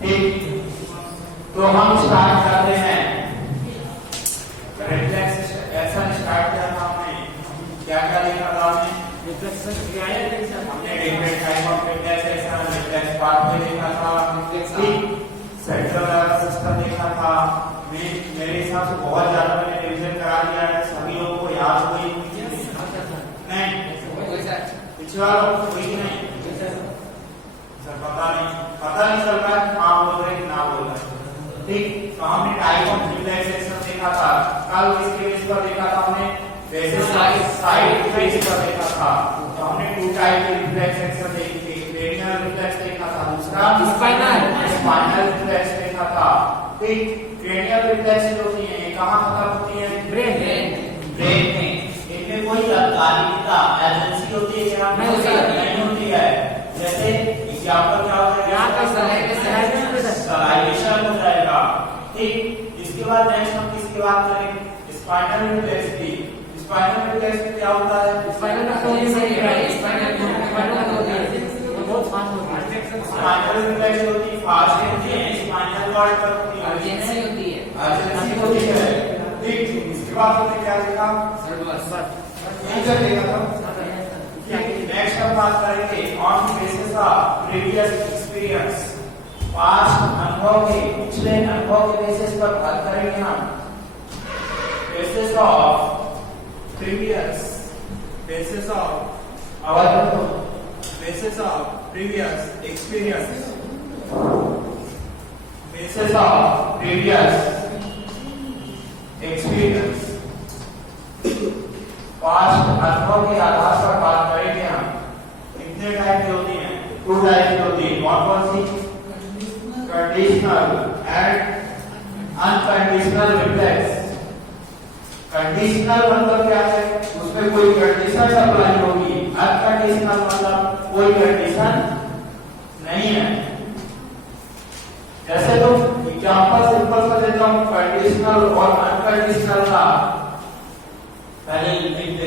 ठीक, तो हम स्टार्ट करते हैं। रिफ्लेक्स एक्शन स्टार्ट किया था हमने, क्या क्या देखा था हमने? रिफ्लेक्शन क्रियाएं देखी हमने different type of reflex action, reflex pathway देखा था, ठीक, सेंट्रल नर्वस सिस्टम देखा था। मेरे हिसाब से बहुत ज्यादा मैंने रिवीजन करा दिया है, सभी लोगों को याद हुई नहीं? पिछला कोई नहीं सर, पता नहीं चल रहा है हाँ बोल रहे कि ना बोल रहे। ठीक, तो हमने टाइप ऑफ रिफ्लेक्स एक्शन देखा था। कल किसके बेस पर देखा था हमने? वैसे साइड बेस पर देखा था। तो हमने टू टाइप के रिफ्लेक्स एक्शन देखी थी, क्रेनियल रिफ्लेक्स देखा था, दूसरा स्पाइनल रिफ्लेक्स देखा था। ठीक, क्रेनियल रिफ्लेक्स जो होती है कहाँ खत्म होती है? ब्रेन में। इनमें कोई कालिकता एजेंसी होती है या नहीं होती है? जैसे एग्जांपल क्या होता है? यहाँ का सलाइवेशन हो जाएगा। ठीक, इसके बाद नेक्स्ट हम किसकी बात करेंगे? स्पाइनल रिफ्लेक्स की। स्पाइनल रिफ्लेक्स में क्या होता है? स्पाइनल रिफ्लेक्स होती है फास्ट होती है, स्पाइनल कॉर्ड पर अर्जेंसी होती है। ठीक, इसके बाद हमने क्या देखा? देखा था। नेक्स्ट हम बात करेंगे on basis of previous experience. Past अनुभव के, पिछले अनुभव के बेसिस पर बात करेंगे हम। Basis of previous, basis of our, basis of previous experience, basis of previous experience, past अनुभव के आधार पर बात करेंगे हम। कितने टाइप की होती हैं? टू टाइप की होती है। कौन सी? Conditional and unconditional reflex. Conditional मतलब क्या है? उसमें कोई कंडीशन अप्लाई होगी। अनकंडीशनल मतलब कोई कंडीशन नहीं है। जैसे तो एग्जांपल सिंपल सा देता हूं, कंडीशनल और अनकंडीशनल का। पहले लिख दे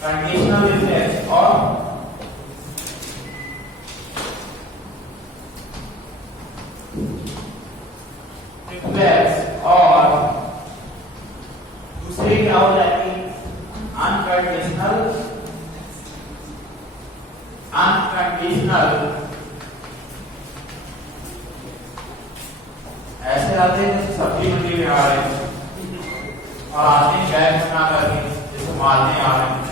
कंडीशनल रिफ्लेक्स और रिफ्लेक्स, और दूसरी क्या हो जाएगी? अनकंडीशनल ऐसे आते हैं सब्जी मंडी में आ रहे हैं और आते हैं बैग बना करके जैसे मारने आ रहे हैं।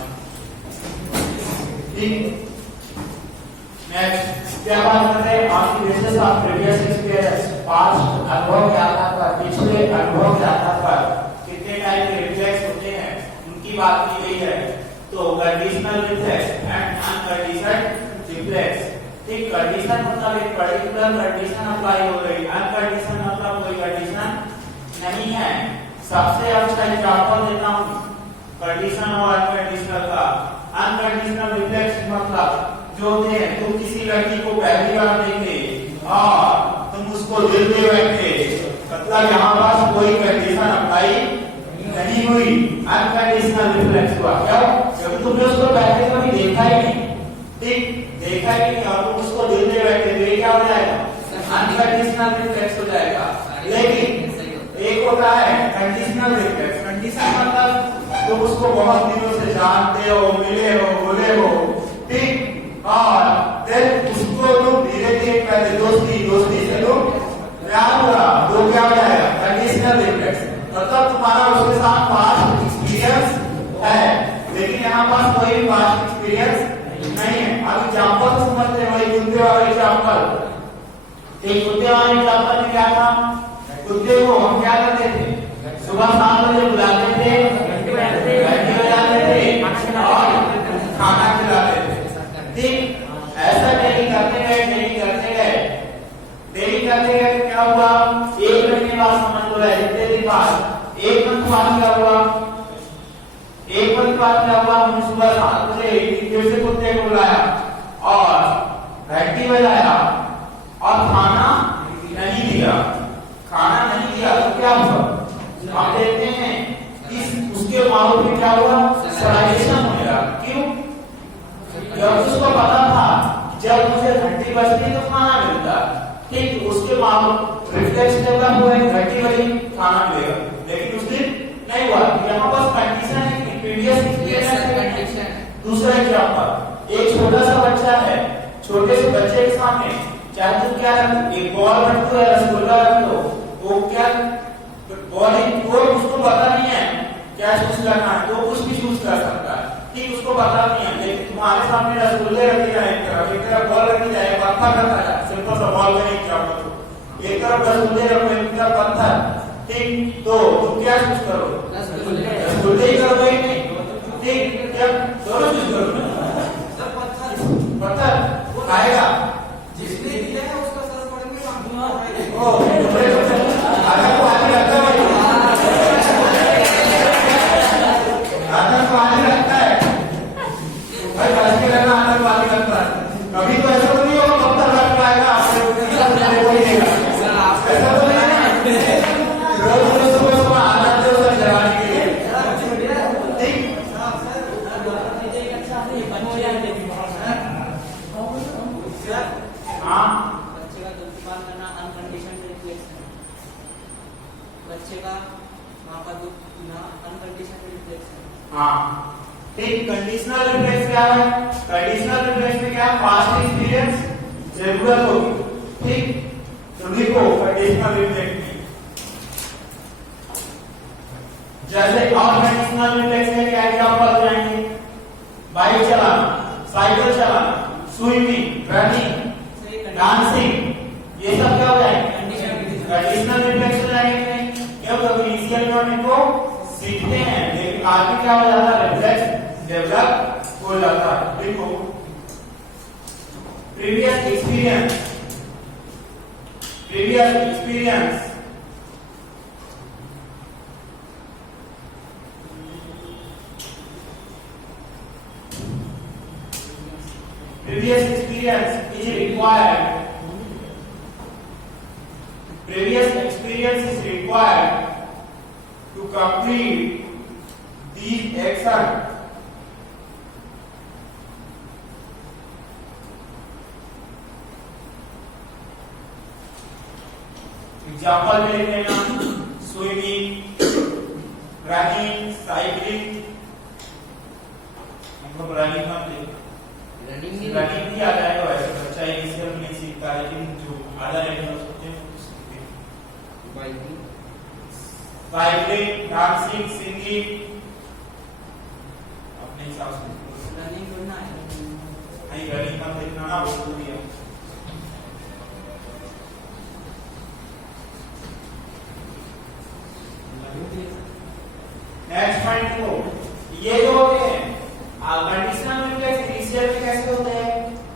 ठीक, नेक्स्ट क्या बात कर रहे हैं? On the basis of previous experience, past अनुभव के आधार पर, पिछले अनुभव के आधार पर कितने टाइप के रिफ्लेक्स होते हैं उनकी बात की गई है। तो conditional reflex and unconditional reflex. ठीक, कंडीशन मतलब एक पर्टिकुलर कंडीशन अप्लाई हो गई, अनकंडीशनल मतलब कोई कंडीशन नहीं है। सबसे अच्छा एग्जांपल देता हूं कंडीशन और अनकंडीशनल का। अनकंडीशनल रिफ्लेक्स मतलब जो होते हैं, तुम किसी लड़की को पहली बार देखे और तुम उसको दिल दे बैठे, मतलब यहाँ पास कोई कंडीशन अप्लाई नहीं हुई, अनकंडीशनल रिफ्लेक्स हुआ। क्या? जब तुमने उसको पहले कभी देखा ही नहीं, ठीक, देखा ही नहीं और तुम उसको दिल दे बैठे, तो ये क्या हो जाएगा? अनकंडीशनल रिफ्लेक्स हो जाएगा। लेकिन एक होता है कंडीशनल रिफ्लेक्स। कंडीशन मतलब तुम उसको बहुत दिनों से जानते हो, मिले हो, बोले हो, ठीक, और फिर उसको तुम धीरे धीरे पहले दोस्ती से तुम प्यार हुआ, तो क्या हो जाएगा? Conditional reflex. मतलब तुम्हारा उसके साथ पास्ट एक्सपीरियंस है, लेकिन यहाँ पास कोई भी पास्ट एक्सपीरियंस नहीं है। अब एग्जांपल समझते हो, एक कुत्ते वाला एग्जांपल। एक कुत्ते वाले एग्जांपल में क्या था? कुत्ते को हम क्या करते थे? सुबह 7 बजे बुलाते थे, घंटी बजाते थे और खाना खिलाते थे। ठीक, ऐसा डेली करते गए, क्या हुआ? 1 महीने बाद समझ लो, जितने दिन बाद, 1 मंथ बाद क्या हुआ? 1 मंथ बाद क्या हुआ? हमने सुबह 7 बजे फिर से कुत्ते को बुलाया और घंटी बजाया और खाना नहीं दिया। तो क्या हुआ? आप देखते हैं कि उसके माहौल में क्या हुआ? सलाइवेशन हो गया। क्यों? जब उसको पता था जब मुझे घंटी बजा करती तो खाना मिलता, ठीक, उसके बाद रिफ्लेक्स डेवलप हुए, घटी बड़ी, खाना मिलेगा, लेकिन उस दिन नहीं हुआ। यहाँ बस कंडीशन है कि प्रीवियस एक्सपीरियंस है। दूसरा एग्जांपल, एक छोटा सा बच्चा है, छोटे से बच्चे के सामने चाहे तो क्या रख, एक बॉल रख दो या रसगुल्ला रख दो, वो क्या बॉल को उसको पता नहीं है क्या चूज करना है, तो कुछ भी चूज कर सकता है, ठीक, उसको पता नहीं है। लेकिन तुम्हारे सामने रसगुल्ले रखे जाए, एक तरफ बॉल रखी जाए, पत्थर रखा जाए, सिंपल सा बॉल का एग्जांपल, एक तरफ रसगुल्ले रखो, एक तरफ पत्थर, ठीक, तो तुम क्या चूज करो? रसगुल्ले ही करोगे नहीं, ठीक, क्या दोनों चूज करो? पत्थर वो खाएगा, जिसने दिया है उसका सर पड़ेंगे। ओ आधा को आगे लगता है, आधा को आगे लगता है भाई, बाकी लगना आधा को आगे लगता है। कभी तो ऐसा तो नहीं होगा पत्थर रख पाएगा आपने कोई देगा, ऐसा तो नहीं है। रोज सुबह आधा दे उसे जगाने के लिए, ठीक, हाँ, बच्चे का दुखपान करना अनकंडीशनल रिफ्लेक्स है। बच्चे का माँ का दुख ना अनकंडीशनल रिफ्लेक्स है। हाँ, ठीक, कंडीशनल रिफ्लेक्स क्या है? कंडीशनल रिफ्लेक्स में क्या, पास्ट एक्सपीरियंस जरूरत होगी, ठीक, तो लिखो कंडीशनल रिफ्लेक्स में जैसे और कंडीशनल रिफ्लेक्स में क्या एग्जांपल जाएंगे? बाइक चलाना, साइकिल चलाना, स्विमिंग, रनिंग, डांसिंग, ये सब क्या हो जाएंगे? कंडीशनल रिफ्लेक्स हो जाएंगे। क्यों? क्योंकि इनिशियल में हम इनको सीखते हैं, लेकिन आगे क्या हो जाता है? रिफ्लेक्स डेवलप हो जाता है। देखो previous experience, previous experience previous experience is required, previous experience is required to complete these action. Example में लिख लेना, स्विमिंग, रनिंग, साइकिलिंग, मतलब रनिंग मत लिखो, रनिंग भी आ जाएगा, वैसे बच्चा इनिशियल में नहीं सीखता, लेकिन जो आधा लेवल होते हैं वो सीखते हैं। साइकिलिंग, डांसिंग, सिंगिंग अपने हिसाब से रनिंग करना है, नहीं रनिंग का देखना ना वो पूरी है। नेक्स्ट पॉइंट को ये जो होते हैं कंडीशनल रिफ्लेक्स इनिशियल में कैसे होते हैं?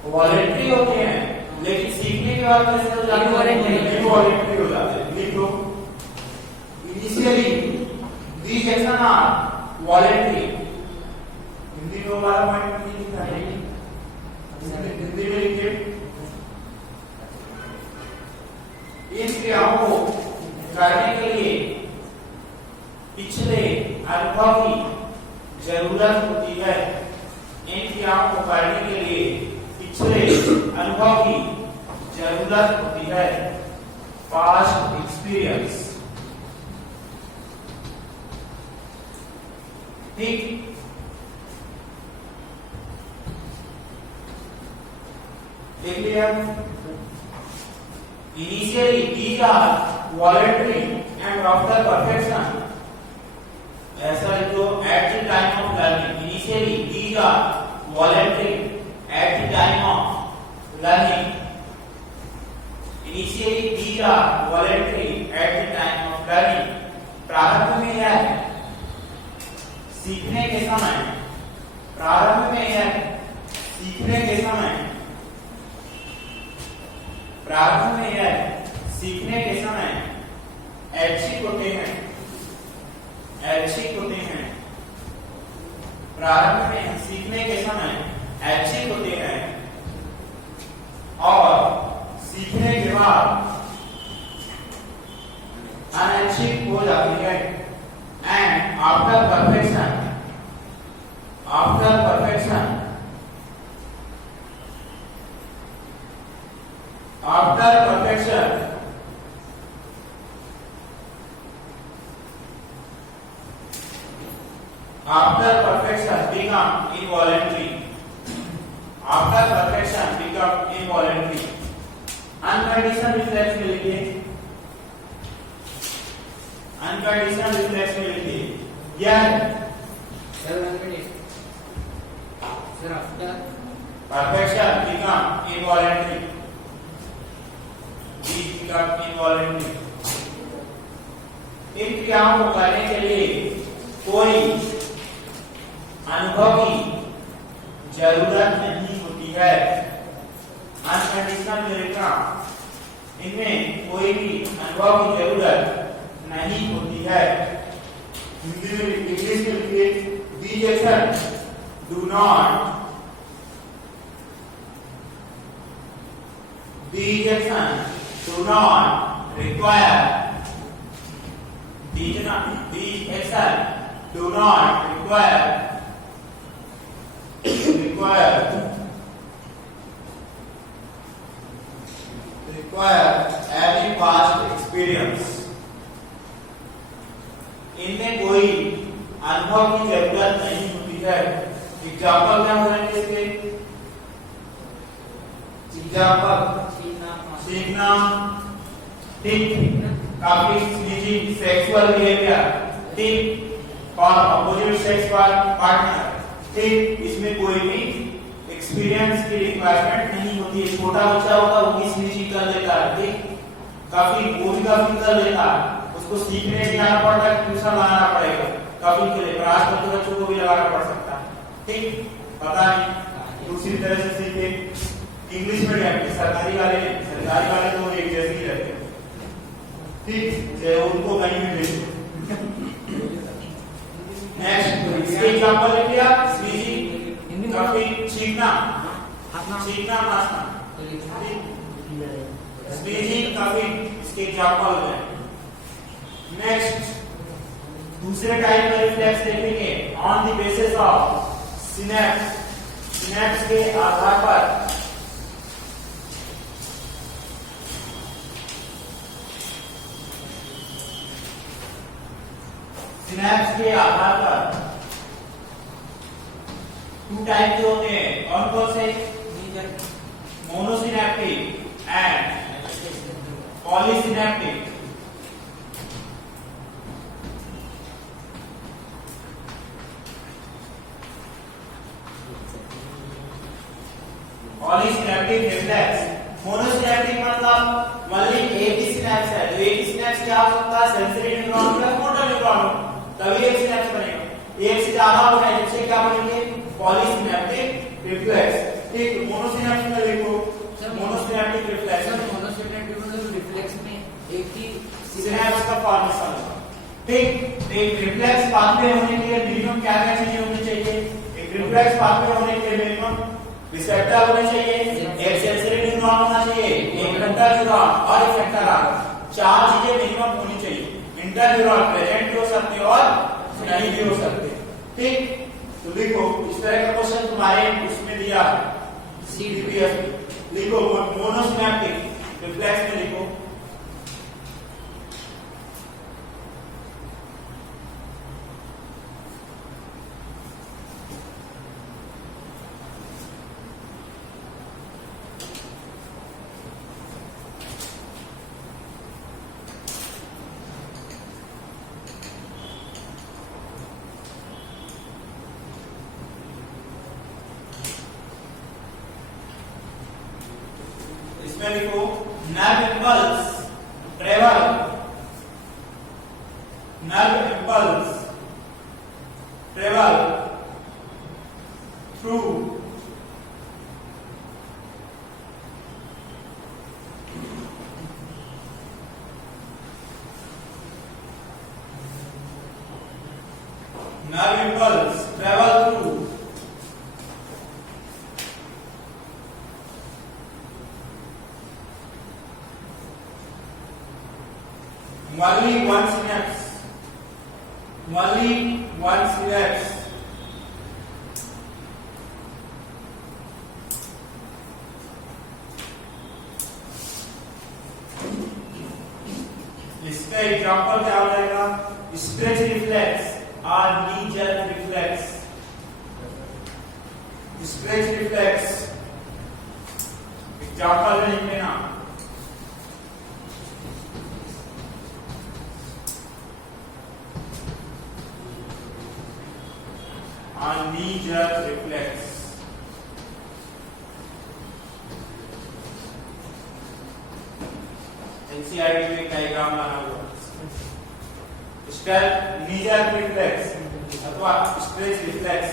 वॉलंटरी होते हैं, लेकिन सीखने के बाद कैसे हो जाते हैं? वॉलंटरी हो जाते हैं। लिखो initially these actions are voluntary. Hindi में हमारा पॉइंट नहीं लिखा है, हिंदी में लिखिए इन क्रियाओं को करने के लिए पिछले अनुभव की जरूरत होती है। इन क्रियाओं को करने के लिए पिछले अनुभव की जरूरत होती है, पास्ट एक्सपीरियंस, ठीक। देख लिया, initially these are voluntary and after perfection, ऐसा जो at the time of learning, initially these are voluntary at the time of learning, initially these are voluntary at the time of learning. प्रारंभ में यह है सीखने के समय, प्रारंभ में यह सीखने के समय, प्रारंभ में यह सीखने के समय ऐच्छिक होते हैं, ऐच्छिक होते हैं। प्रारंभ में सीखने के समय ऐच्छिक होते हैं और सीखने के बाद अनैच्छिक हो जाती है। And after perfection, after perfection After perfection, become involuntary. After perfection become involuntary. Unconditional reflex में लिखिए, अनकंडीशनल रिफ्लेक्स में लिखिए क्या है? परफेक्शन बिकम इनवॉलंटरी, इन क्रियाओं को करने के लिए कोई अनुभव की जरूरत नहीं होती है। अनकंडीशनल में लिखना, इनमें कोई भी अनुभव की जरूरत नहीं होती है। हिंदी में इंग्लिश में लिखिए, these actions do not require any past experience. इनमें कोई अनुभव की जरूरत नहीं होती है। एग्जाम्पल क्या होने इसके? एग्जाम्पल सीखना, ठीक, काफी स्नीजिंग, सेक्सुअल बिहेवियर, ठीक, और अपोजिट सेक्स पार्टनर, ठीक, इसमें कोई भी एक्सपीरियंस की रिक्वायरमेंट नहीं होती है। छोटा बच्चा होता वो भी स्नीजिंग कर लेता है, ठीक, काफी वो भी काफी कर लेता है, उसको सीखने के आना पड़ता है, ट्यूशन लगाना पड़ेगा काफी के लिए, पर आजकल तो बच्चों को भी लगाना पड़ सकता है, ठीक, पता नहीं। दूसरी तरह से सीखे इंग्लिश मीडियम के सरकारी वाले तो एक जैसे ही रहते हैं, ठीक, चाहे उनको कहीं भी भेजो। नेक्स्ट इसके एग्जांपल लिखिए आप, स्नीजिंग, काफी छींकना, नाचना, स्नीजिंग, काफी, इसके एग्जांपल है। नेक्स्ट दूसरे टाइप का रिफ्लेक्स देखेंगे, on the basis of synapse के आधार पर टू टाइप के होते हैं, कौन कौन से? Monosynaptic and polysynaptic. Polysynaptic reflex, monosynaptic मतलब ओनली एक ही सिनेप्स है, तो एक ही सिनेप्स क्या हो सकता है? सेंसरी न्यूरॉन या मोटर न्यूरॉन, तभी एक सिनेप्स बनेगा। एक से ज्यादा हो जाए जिससे क्या बनेंगे? पॉलीसिनेप्टिक रिफ्लेक्स, ठीक। मोनोसिनेप्टिक में देखो, मोनोसिनेप्टिक रिफ्लेक्स, मोनोसिनेप्टिक मतलब रिफ्लेक्स में एक ही सिनेप्स का फॉर्मेशन, ठीक। एक रिफ्लेक्स पाथवे होने के लिए मिनिमम क्या क्या चीजें होनी चाहिए? एक रिफ्लेक्स पाथवे होने के लिए मिनिमम रिसेप्टर होने चाहिए, एक सेंसरी न्यूरॉन होना चाहिए, एक इंटर न्यूरॉन और एक सेंटर आर्म, चार चीजें मिनिमम होनी चाहिए। इंटर न्यूरॉन प्रेजेंट भी हो सकते और नहीं भी हो सकते, ठीक। तो लिखो, इस तरह का क्वेश्चन तुम्हारे उसमें दिया सीडीपीएफ, लिखो मोनोसिनेप्टिक रिफ्लेक्स में लिखो, इसमें लिखो nerve impulse travel, through only one synapse, इसका एग्जांपल क्या हो जाएगा? स्ट्रेच रिफ्लेक्स और नी jerk reflex. Stretch reflex example में लिख लेना। और नी जर्क रिफ्लेक्स। एनसीईआरटी में डायग्राम बना हुआ नी जर्क रिफ्लेक्स अथवा स्ट्रेच रिफ्लेक्स।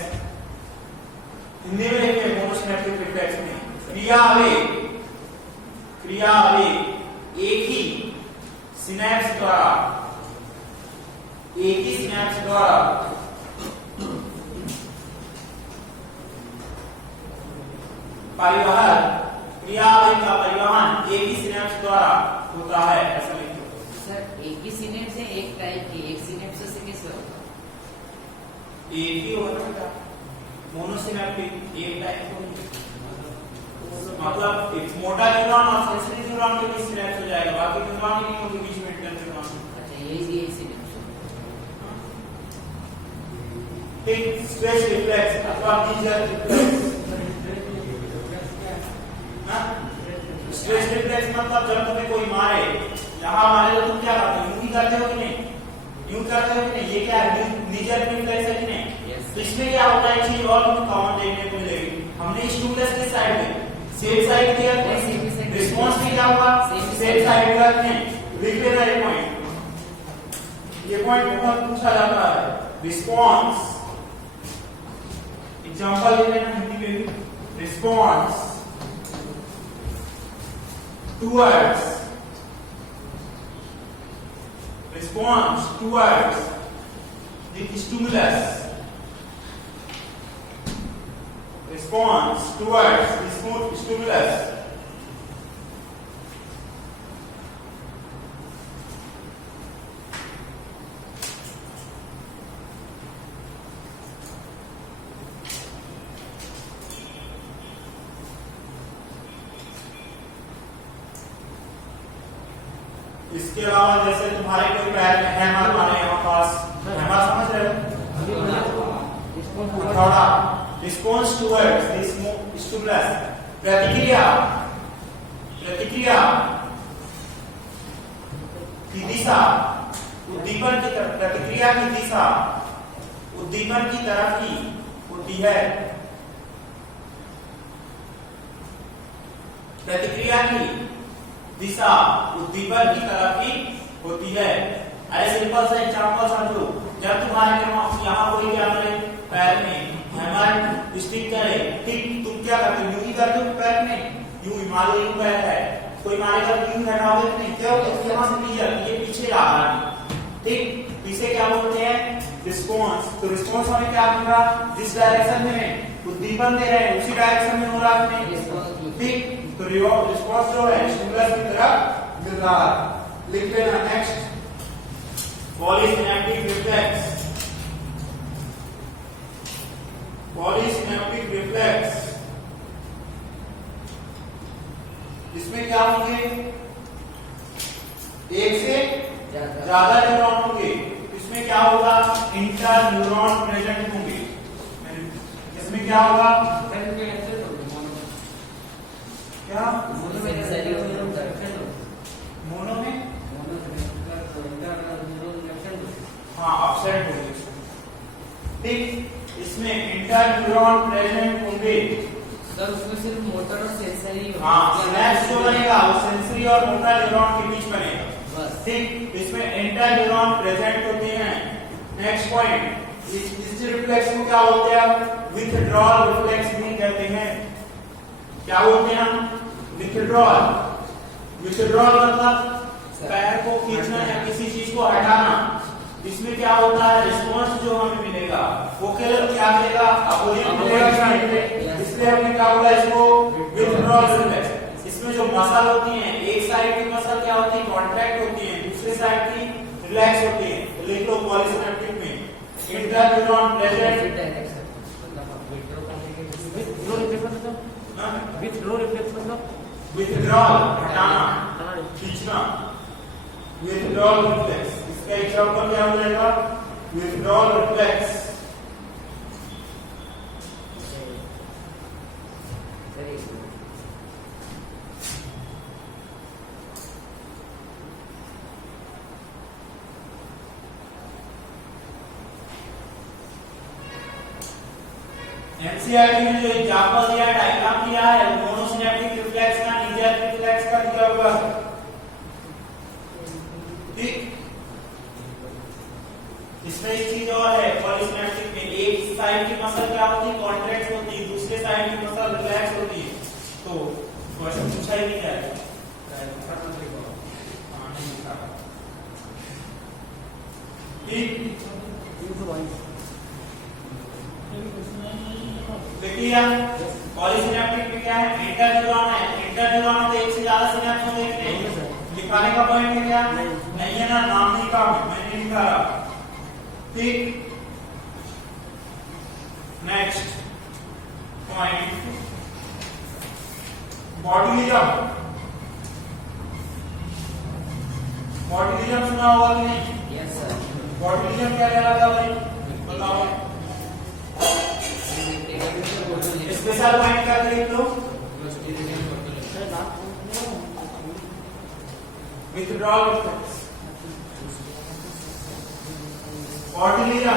हिंदी में लिखिए मोनोसिनेप्टिक रिफ्लेक्स में क्रिया आवेग एक ही सिनेप्स द्वारा परिवहन, क्रिया आवेग का परिवहन एक ही सिनेप्स द्वारा होता है, ऐसा लिखो। सर एक ही सिनेप्स है, एक टाइप की, एक सिनेप्स से कैसे होगा? एक ही होगा क्या? मोनोसिनेप्टिक एक टाइप को मतलब एक मोटा न्यूरॉन और सेंसरी न्यूरॉन के बीच सिनेप्स हो जाएगा, बाकी न्यूरॉन के नहीं होंगे बीच में इंटरन्यूरॉन। अच्छा यही एक सिनेप्स है। एक स्ट्रेच रिफ्लेक्स अथवा नी जर्क रिफ्लेक्स। स्ट्रेच रिफ्लेक्स मतलब जब तुम्हें कोई मारे, यहाँ मारे तो तुम क्या करते हो? यूं ही करते हो कि नहीं? यूं करते हो कि नहीं? ये क्या है? नी जर्क रिफ्लेक्स है कि नहीं? तो इसमें क्या होता है? चीज और तुम्हें कॉमन देखने को मिलेगी। हमने स्टिमुलस की साइड में सेम साइड दिया, रिस्पांस भी क्या होगा? सेम साइड दिया कि नहीं? लिख लेना ये पॉइंट। ये पॉइंट बहुत पूछा जाता है। रिस्पांस एग्जांपल ले लेना हिंदी में भी। Response towards the stimulus, response towards the stimulus इसके अलावा जैसे तुम्हारे कोई पैर में हैमर मारे, यहाँ पास हैमर समझ रहे हो? थोड़ा रिस्पॉन्स टुवर्ड्स दिस स्टिमुलस, प्रतिक्रिया की दिशा, उद्दीपन की तरफ, प्रतिक्रिया की दिशा उद्दीपन की तरफ की होती है। प्रतिक्रिया की दिशा उद्दीपन की तरफ की होती है। ऐसे सिंपल सा एग्जांपल समझो। जब तुम्हारे यहाँ कोई क्या करे, पैर में हैमर स्टिक करे, ठीक तुम क्या करते हो? यूं ही करते हो पैर में, यूं ही मान लो यूं पैर है, कोई मारेगा यूं हटाओगे कि नहीं? क्या होगा? यहाँ से नीचे ये पीछे आ रहा है, ठीक? पीछे क्या बोलते हैं? रिस्पॉन्स। तो रिस्पॉन्स हमें क्या मिल रहा? जिस डायरेक्शन में उद्दीपन दे रहे हैं उसी डायरेक्शन में हो रहा है, ठीक? तो रिस्पॉन्स जो है स्टिमुलस की तरफ मिल रहा है। लिख लेना next, polysynaptic reflex. Polysynaptic reflex इसमें क्या होंगे? एक से ज्यादा न्यूरॉन होंगे। इसमें क्या होगा? इंटर न्यूरॉन प्रेजेंट होंगे। इसमें क्या होगा? क्या मोनो में? हाँ अपसेट होंगे, ठीक? इसमें इंटर न्यूरॉन प्रेजेंट होंगे। सर उसमें सिर्फ मोटर और सेंसरी, हाँ सिनेप्स जो बनेगा वो सेंसरी और मोटर न्यूरॉन के बीच बनेगा, ठीक? इसमें इंटर न्यूरॉन प्रेजेंट होते हैं। नेक्स्ट पॉइंट, इस रिफ्लेक्स को क्या बोलते हैं? विथड्रॉल रिफ्लेक्स भी कहते हैं। क्या बोलते हैं हम? विथड्रॉल। विथड्रॉल मतलब पैर को खींचना या किसी चीज को हटाना। इसमें क्या होता है? रिस्पॉन्स जो हमें मिलेगा वो क्या मिलेगा? अपोजिट मिलेगा। इसलिए हमने क्या बोला इसको? Withdrawal reflex. इसमें जो मसल होती हैं, एक साइड की मसल क्या होती है? कॉन्ट्रैक्ट होती है, दूसरी साइड की रिलैक्स होती है। लिख लो पॉलीसिनेप्टिक में inter neuron present. Withdrawal reflex मतलब विथड्रॉल हटाना, खींचना, विथड्रॉल रिफ्लेक्स। इसका एग्जांपल क्या हो जाएगा? Withdrawal reflex. एनसीईआरटी में जो एग्जांपल दिया, डायग्राम दिया है, मोनोसिनेप्टिक रिफ्लेक्स का, नीजर रिफ्लेक्स का दिया होगा। ठीक, इसमें एक चीज और है, पॉलीसिनेप्टिक में एक साइड की मसल क्या होती है? कॉन्ट्रैक्ट होती है, दूसरे साइड की मसल रिलैक्स होती है। तो क्वेश्चन पूछा ही नहीं जाएगा। ठीक, देखिए पॉलीसिनेप्टिक में क्या है? इंटरन्यूरॉन है। इंटरन्यूरॉन में तो एक से ज्यादा सिनेप्स होंगे कि नहीं? लिखाने का पॉइंट है क्या? नहीं है ना, नाम नहीं का मैंने लिखा। ठीक, नेक्स्ट पॉइंट, बॉटुलिज्म। बॉटुलिज्म सुना होगा कि नहीं? Yes sir. बॉटुलिज्म क्या कहलाता है भाई? बताओ। स्पेशल पॉइंट क्या करें तो? Withdrawal reflex. Botulism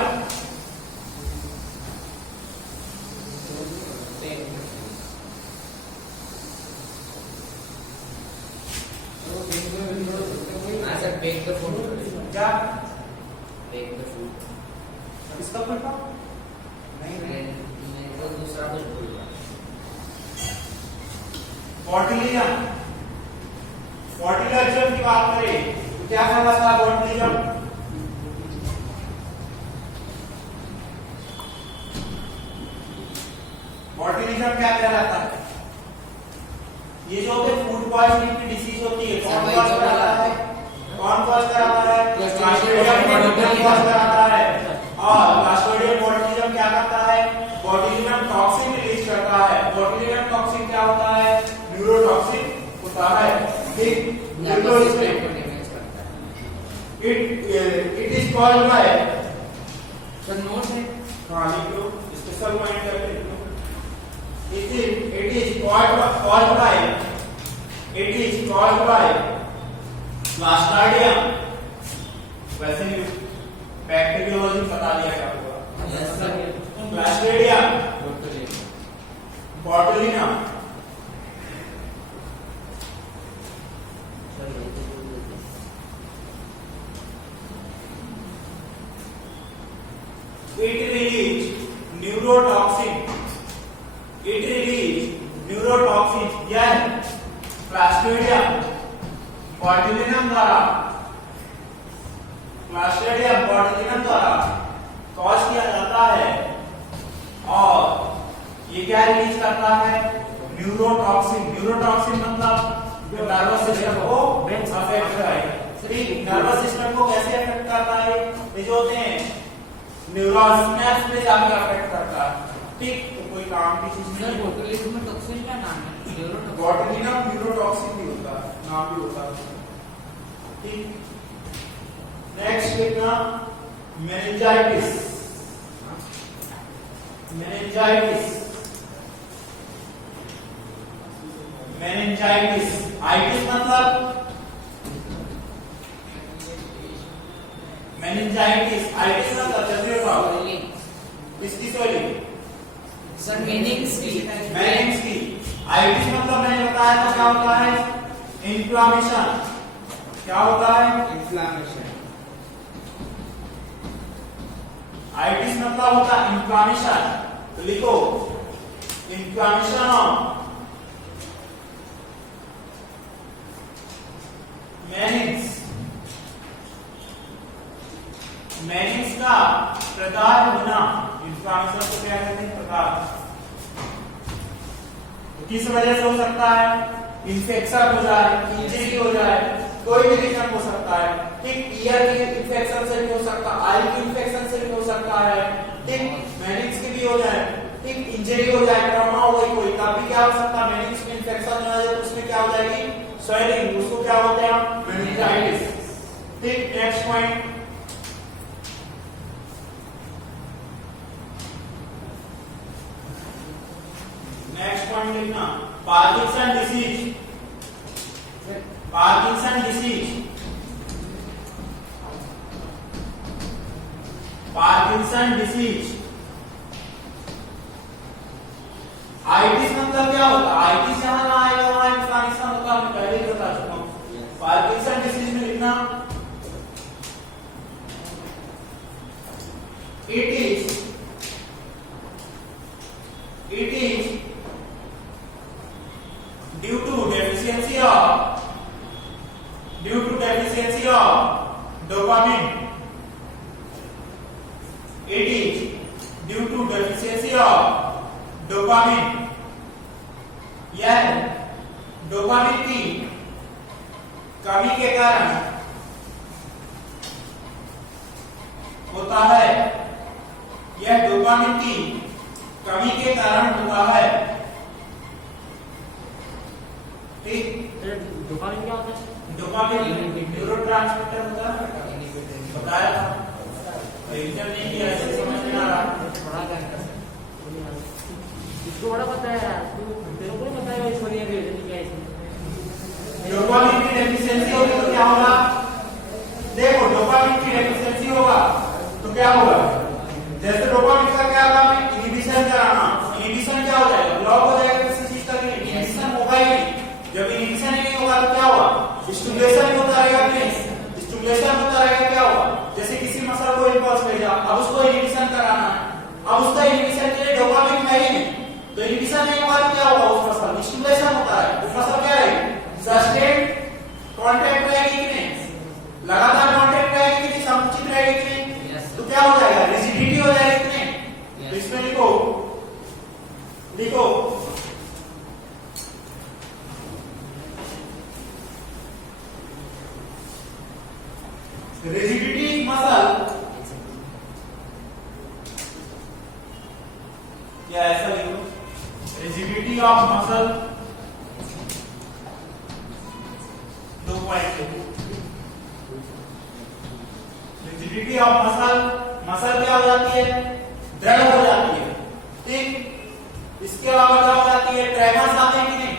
bake the food. क्या? Bake the food. इसका पढ़ा? नहीं वो दूसरा कुछ बोल रहा। बॉटुलिज्म, बॉटुलिज्म की बात करें तो क्या कहलाता है बॉटुलिज्म? बॉटुलिज्म क्या कहलाता है? ये जो फूड पॉइजनिंग की डिसीज होती है, कौन कॉज कराता है? कौन कॉज कराता है? क्लास्ट्रिडियम कॉज कराता है। और क्लास्ट्रिडियम बॉटुलिज्म क्या करता है? बॉटुलिज्म टॉक्सिन रिलीज करता है। बॉटुलिज्म टॉक्सिन क्या होता है? न्यूरोटॉक्सिन होता है। ठीक, it is called by, sir note है। हाँ लिख लो, स्पेशल पॉइंट करके लिख लो। It is caused by Clostridium। वैसे भी बैक्टीरियोलॉजी बता दिया क्या होगा? Yes sir. Clostridium, Botulinum, it release neurotoxin। It release neurotoxin। यह Clostridium botulinum द्वारा, Clostridium botulinum द्वारा कॉज किया जाता है। और ये क्या रिलीज करता है? न्यूरोटॉक्सिन। न्यूरोटॉक्सिन मतलब जो नर्वस सिस्टम को अफेक्ट करेगा। ठीक, नर्वस सिस्टम को कैसे अफेक्ट करता है? ये जो होते हैं न्यूरॉन सिनेप्स में जाकर अफेक्ट करता है। ठीक, तो कोई काम की चीज नहीं है। बोटुलिज्म में टॉक्सिन का नाम है न्यूरोटॉक्सिन। बॉटुलिज्म न्यूरोटॉक्सिन भी होता है, नाम भी होता है। ठीक, नेक्स्ट देखना मेनिंजाइटिस। मेनिंजाइटिस, मेनिंजाइटिस, आइटिस मतलब मेनिंजाइटिस, आइटिस मतलब जल्दी बताओ इसकी स्पेलिंग। सर मीनिंग्स की। मीनिंग्स की। आइटिस मतलब मैंने बताया था क्या होता है? इन्फ्लामेशन। क्या होता है? इन्फ्लामेशन। आइटिस मतलब होता है इन्फ्लामेशन। तो लिखो इन्फ्लामेशन ऑफ मेनिंग्स। मेनिंग्स का प्रकार होना। इन्फ्लामेशन को क्या कहते हैं? प्रकार। किस वजह से हो सकता है? इंफेक्शन हो जाए, इंजरी हो जाए, कोई भी रीजन हो सकता है। ठीक, ईयर के इंफेक्शन से भी हो सकता है, आई के इंफेक्शन से भी हो सकता है। ठीक, मेनिंग्स की भी हो जाए। ठीक, इंजरी हो जाए, ट्रॉमा हो गई कोई, तब भी क्या हो सकता है? मेनिंग्स में इंफेक्शन हो जाए तो उसमें क्या हो जाएगी? स्वेलिंग, उसको क्या बोलते हैं? मेनिंजाइटिस। ठीक, नेक्स्ट पॉइंट, नेक्स्ट पॉइंट लिखना, Parkinson disease, Parkinson disease, Parkinson disease. Itis मतलब क्या होता है? आइटिस जहां ना आएगा वहां इंफ्लामेशन होगा, मैं पहले ही बता चुका हूं। पार्किंसन डिसीज में लिखना, it is due to deficiency of dopamine. It is due to deficiency of dopamine. यह डोपामिन की कमी के कारण होता है, यह डोपामिन की कमी के कारण होता है। ठीक, डोपामिन क्या होता है? डोपामिन न्यूरोट्रांसमीटर होता है, बताया था, एग्जाम नहीं किया, ऐसे समझ में आ रहा है। थोड़ा क्या है इसको, बड़ा पता है यार, तू तेरे को पता है इस बढ़िया रीजन क्या है इसमें। डोपामिन की डेफिशिएंसी होगी तो क्या होगा? देखो, डोपामिन की डेफिशिएंसी होगा तो क्या होगा? जैसे डोपामिन का क्या काम है? इनहिबिशन कराना। इनहिबिशन क्या हो जाएगा? ब्लॉक हो जाएगा किसी चीज का, इनहिबिशन होगा ही नहीं। जब इनहिबिशन ही नहीं होगा तो क्या होगा? स्टिमुलेशन होता रहेगा, नहीं स्टिमुलेशन होता रहेगा, क्या होगा? जैसे किसी मसल को इंपल्स भेजा, अब उसको इनहिबिशन कराना है, अब उसका इनहिबिशन के लिए डोपामिन है ही नहीं, तो इनहिबिशन नहीं होगा तो क्या होगा? उस मसल स्टिमुलेशन होता है, उस मसल क्या रहेगी? सस्टेन्ड कांटेक्ट रहेगी कि नहीं? लगातार कांटेक्ट रहेगी कि नहीं? संकुचित रहेगी कि नहीं? तो क्या हो जाएगा? रिजिडिटी हो जाएगी कि नहीं? तो इसमें लिखो, लिखो रिजिडिटी मसल, या ऐसा लिखो, रिजिडिटी ऑफ मसल, 2 पॉइंट लिखो, रिजिडिटी ऑफ मसल, मसल क्या हो जाती है? दृढ़ हो जाती है। ठीक, इसके अलावा क्या हो जाती है? ट्रेमर्स आते हैं कि नहीं?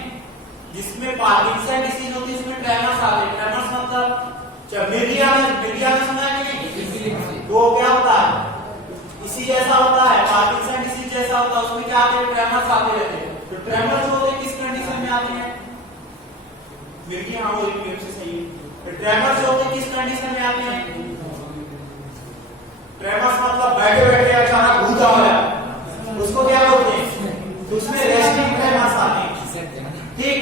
जिसमें पार्किंसन डिसीज होती है इसमें ट्रेमर्स आते हैं। ट्रेमर्स मतलब जब मिलिया में सुना है कि नहीं? वो क्या होता है? इसी जैसा होता है, पार्किंसन डिसीज जैसा होता है, उसमें क्या आते हैं? ट्रेमर्स आते रहते हैं। तो ट्रेमर्स होते हैं किस कंडीशन में आते हैं? मिलिया, हाँ वो एक से सही है। ट्रेमर्स होते हैं किस कंडीशन में आते हैं? ट्रेमर्स मतलब बैठे बैठे अचानक भूत आ गया, उसको क्या बोलते हैं? तो उसमें रेस्टिंग ट्रेमर्स आते हैं। ठीक,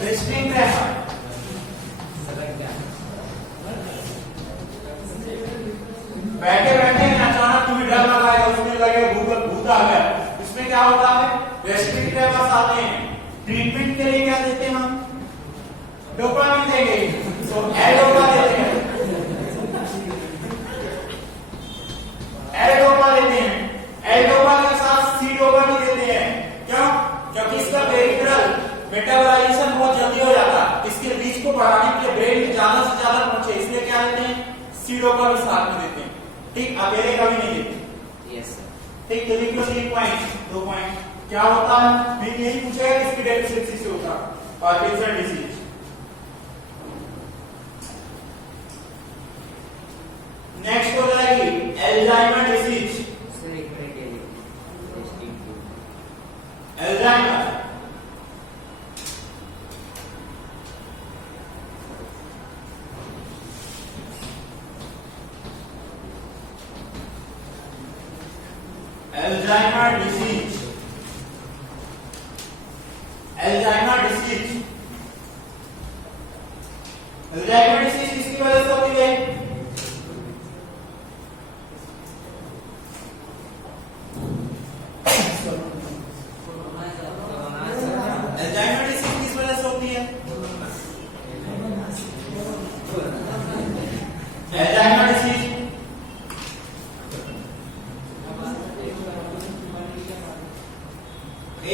रेस्टिंग ट्रेमर, बैठे बैठे अचानक तुम्हें डर लगाएगा, उसमें लगे भूत आ गया, इसमें क्या होता है? रेस्टिंग ट्रेमर्स आते हैं। ट्रीटमेंट के लिए क्या देते हैं हम? डोपामिन देंगे, तो एल-डोपा देते हैं, एल-डोपा देते हैं। एल-डोपा के साथ सी-डोपा भी देते हैं। क्यों? क्योंकि इसका पेरिफेरल मेटाबॉलाइजेशन बहुत जल्दी हो जाता है, इसके रीच को बढ़ाने के लिए ब्रेन में ज्यादा से ज्यादा पहुंचे, इसलिए क्या देते हैं? सी-डोपा भी साथ में देते हैं। ठीक, अकेले कभी नहीं देते। Yes sir. ठीक, तो लिख लो 3 पॉइंट, 2 पॉइंट। क्या होता है? मैं यही पूछेगा किसकी डेफिशिएंसी से होता है? Parkinson disease. नेक्स्ट हो जाएगी एल्जाइमर डिसीज। सर एक मिनट ये Alzheimer, Alzheimer disease, Alzheimer disease, Alzheimer disease किसकी वजह से होती है? एल्जाइमर डिसीज किस वजह से होती है? एल्जाइमर डिसीज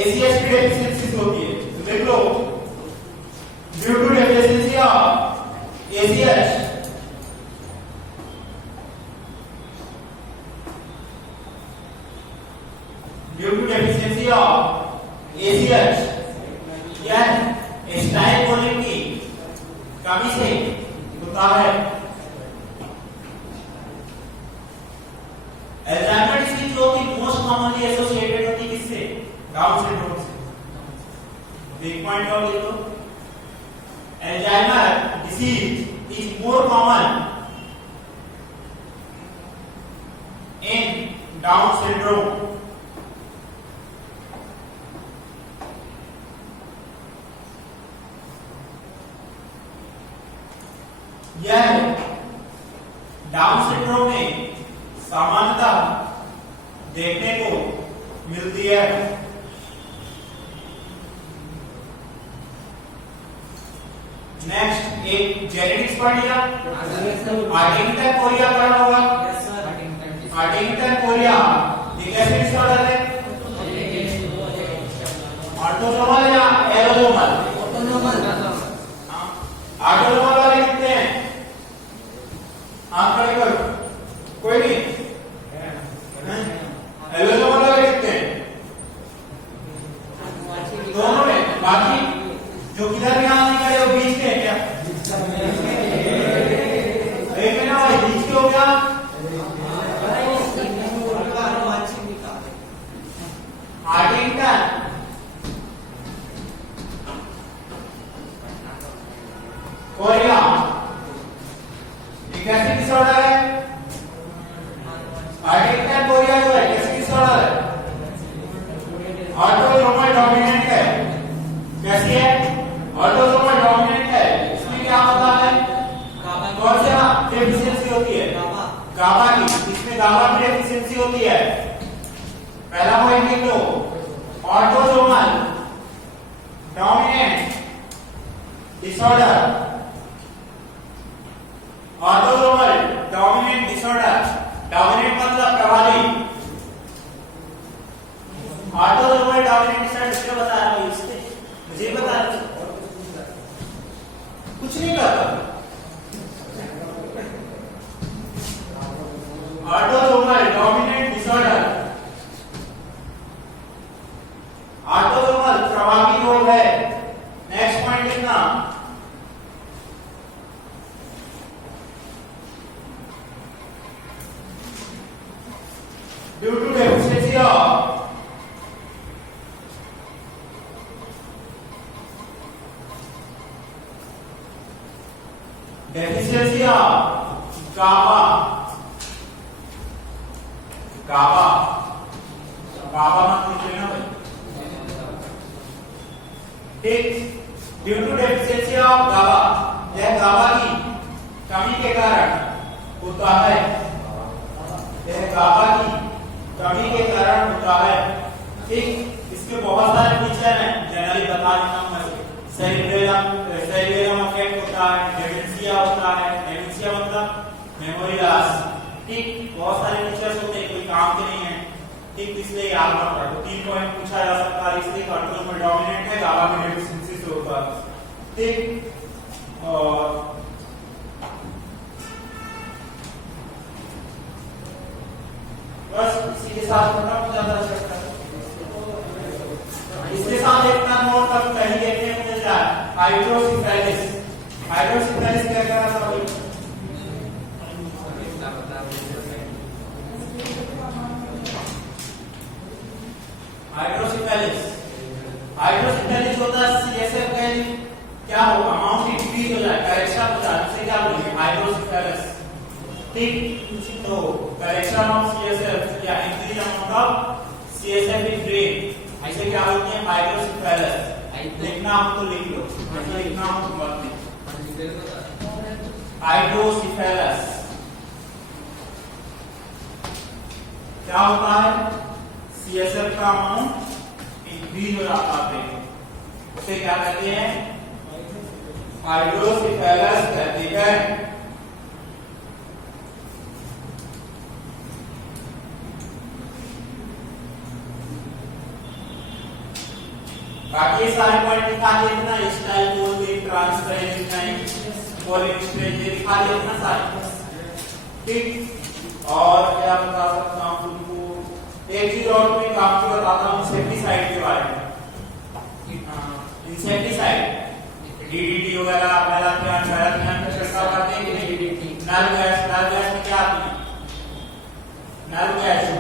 ACH डेफिशिएंसी होती है, तो देख लो, due to deficiency of ACH कमी से होता है। अल्जाइमर डिजीज जो कि मोस्ट कॉमनली एसोसिएटेड होती है किससे? डाउन सिंड्रोम से। एक पॉइंट और लिख लो, Alzheimer disease is more common in Down syndrome. यह डाउन सिंड्रोम में सामान्यतः देखने को मिलती है। नेक्स्ट एक जेनेटिक्स पढ़ लिया, हार्टिंगटन कोरिया पढ़ा होगा। हार्टिंगटन कोरिया ये कैसे डिसऑर्डर है? ऑटोसोमल या एरोसोमल? ऑटोसोमल वाले कितने हैं? आप खड़े करो, कोई नहीं। एरोसोमल वाले कितने हैं? दोनों में, बाकी जो किधर यहां नहीं खड़े वो बीच के हैं क्या? एक है ना भाई, बीच के हो गया। हार्टिंगटन कोरिया एक ऐसी डिसऑर्डर है। हार्टिंगटन कोरिया जो है कैसी डिसऑर्डर है? ऑटोसोमल डोमिनेंट है। कैसी है? ऑटोसोमल डोमिनेंट है। इसमें क्या होता है? कौन सा डेफिशिएंसी होती है? गाबा की। इसमें गाबा की डेफिशिएंसी होती है। पहला पॉइंट लिख लो, autosomal dominant disorder. Autosomal dominant disorder, dominant मतलब प्रभावी। ऑटोसोमल डोमिनेंट डिसऑर्डर किसको बता रहा हूं? इससे मुझे बता रहा हूं, कुछ नहीं करता। ऑटोसोमल डोमिनेंट डिसऑर्डर, ऑटोसोमल प्रभावी रोग है। नेक्स्ट पॉइंट लिखना, ड्यू टू डेफिशिएंसी ऑफ गाबा। गाबा गाबा मत लिख लेना भाई, ठीक। ड्यू टू डेफिशिएंसी ऑफ गाबा, यह गाबा की कमी के कारण होता है। यह गाबा की कमी के कारण होता है, ठीक। इसके बहुत सारे फीचर हैं, जनरली बता देता हूं मैं। सेरिबेलम इफेक्ट होता है, डेमेंशिया होता है। डेमेंशिया मतलब मेमोरी लॉस, ठीक। बहुत सारे फीचर्स होते हैं, कोई काम के नहीं है, ठीक। इसलिए याद रखना है। 3 पॉइंट पूछा जा सकता है, इसलिए ऑटोसोमल डोमिनेंट है, गाबा की डेफिशिएंसी से होता है, ठीक। और बस इसी के साथ खत्म हो जाता है। इसके साथ एक नोट तक कहीं देखने को मिल जाए, हाइड्रोसिफेलिस। हाइड्रोसिफेलिस क्या कह रहा था भाई? हाइड्रोसिफेलिस, हाइड्रोसिफेलिस होता है सीएसएफ का क्या हो, अमाउंट इंक्रीज हो जाए, करेक्शन हो जाए, उसे क्या बोलेंगे? हाइड्रोसिफेलिस, ठीक। तो करेक्शन ऑफ सीएसएफ या increase amount of CSF in brain, ऐसे क्या होती है? हाइड्रोसिफेलिस। लिखना हो तो लिख लो, लिखना हो तो मत लिखो। हाइड्रोसिफेलिस क्या होता है? सीएसएफ का अमाउंट इंक्रीज हो जाता है, उसे क्या कहते हैं? हाइड्रोसिफेलिस कहते हैं। बाकी सारे पॉइंट दिखा दिए इतना, स्टाइल बोल ट्रांसपेरेंट नहीं, पॉलिश ये दिखा दिए इतना सारे, ठीक। और क्या बता सकता हूं तुमको, एक चीज और मैं काम की बताता हूं, इंसेक्टिसाइड के बारे में। इंसेक्टिसाइड डीडीटी वगैरह, मेलाथियन,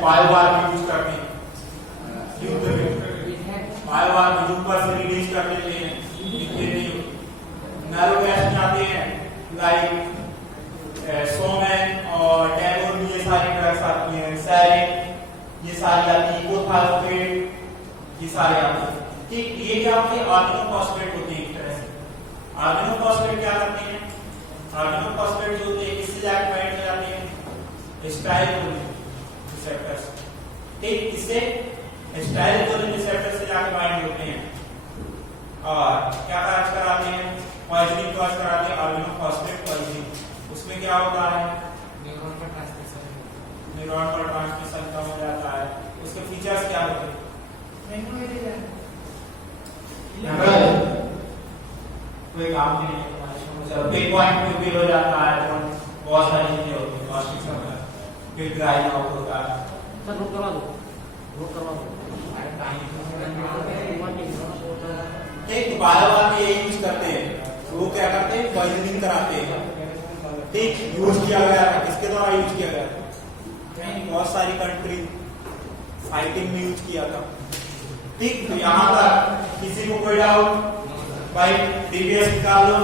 बायोवार भी यूज करते हैं युद्ध में, बायोवार में ऊपर से रिलीज कर देते हैं, नैरो गैस में आते हैं लाइक सोमेन और टैगोर भी ये सारी ड्रग्स आती हैं, सैरिन ये सारी आती है, इकोथाइलोपेट ये सारे आते हैं। ठीक, ये क्या होते हैं? ऑर्गेनोफॉस्फेट होते हैं एक तरह से। ऑर्गेनोफॉस्फेट क्या करते हैं? ऑर्गेनोफॉस्फेट जो होते हैं किससे जाके बाइंड हो जाते हैं? स्टाइलोकोलिन रिसेप्टर्स। ठीक, इससे स्टाइलोकोलिन रिसेप्टर से जाके बाइंड होते हैं और क्या कार्य कराते हैं? पॉइजनिंग कॉज कराते हैं, ऑर्गेनोफॉस्फेट पॉइजनिंग। उसमें क्या होता है? न्यूरॉन पर ट्रांसमिशन कम हो जाता है। उसके फीचर्स क्या होते हैं? कोई काम नहीं है, बिग पॉइंट भी हो जाता है, तो बहुत सारी चीजें होती हैं, कॉस्टिक समय फिर ड्राई आउट होता है। सर रोक करवा दो। ठीक, तो बायोवार में ये यूज करते हैं, वो क्या करते हैं? पॉइजनिंग कराते हैं। ठीक, यूज किया गया था, किसके द्वारा यूज किया गया था? बहुत सारी कंट्री फाइटिंग में यूज किया था। ठीक, तो यहाँ पर किसी को कोई डाउट? भाई डीबीएस निकाल लो।